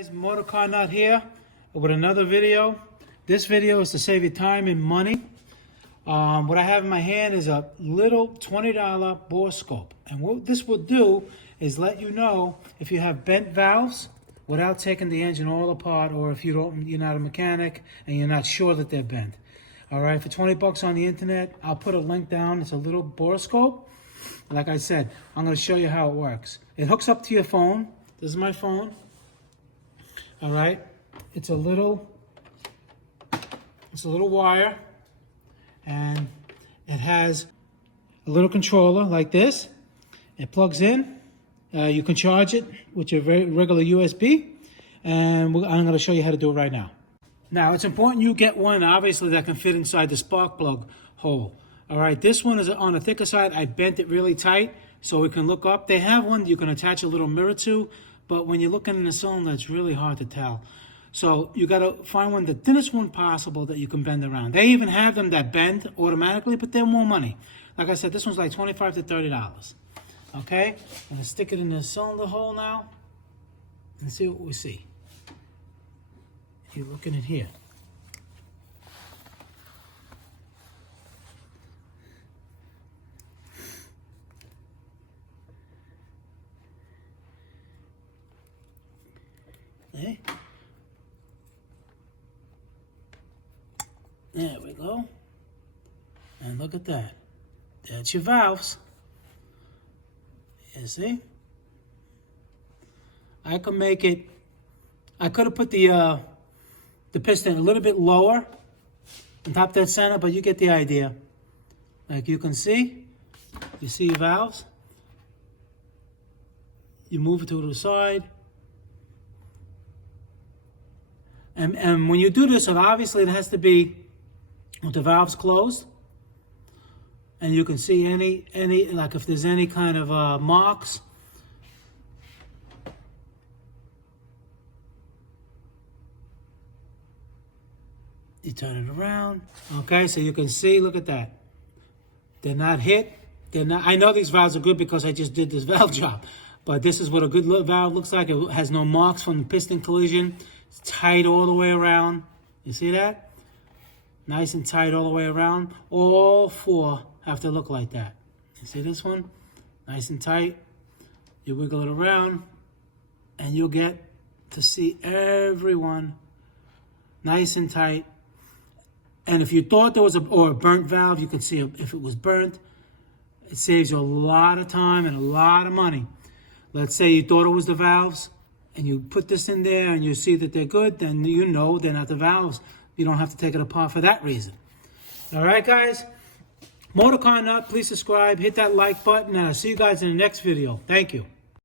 Guys, MotorCarNut here with another video. This video is to save you time and money. What I have in my hand is a little $20 bore scope. And what this will do is let you know if you have bent valves without taking the engine all apart, or if you're not a mechanic and you're not sure that they're bent. All right, for 20 bucks on the internet, I'll put a link down. It's a little bore scope. Like I said, I'm going to show you how it works. It hooks up to your phone. This is my phone. All right, it's a little wire, and it has a little controller like this. It plugs in. You can charge it with your regular USB, and I'm going to show you how to do it right now. Now, it's important you get one, obviously, that can fit inside the spark plug hole. All right, this one is on the thicker side. I bent it really tight so we can look up. They have one you can attach a little mirror to, but when you're looking in the cylinder, it's really hard to tell. So you got to find one, the thinnest one possible that you can bend around. They even have them that bend automatically, but they're more money. Like I said, this one's like $25 to $30. Okay, I'm gonna stick it in the cylinder hole now and see what we see. You're looking in here. Okay. There we go. And look at that. That's your valves. You see? I could make it, I could have put the piston a little bit lower on top of that center, but you get the idea. Like you can see, you see your valves. You move it to the side. And when you do this, obviously it has to be with the valves closed. And you can see any like if there's any kind of marks. You turn it around. Okay, so you can see, look at that. They're not hit. They're not. I know these valves are good because I just did this valve job. But this is what a good valve looks like. It has no marks from the piston collision. It's tight all the way around. You see that? Nice and tight all the way around. All four have to look like that. You see this one? Nice and tight. You wiggle it around, and you'll get to see every one nice and tight. And if you thought there was a burnt valve, you can see if it was burnt. It saves you a lot of time and a lot of money. Let's say you thought it was the valves, and you put this in there and you see that they're good, then you know they're not the valves. You don't have to take it apart for that reason. All right, guys? MotorCarNut, please subscribe, hit that like button, and I'll see you guys in the next video. Thank you.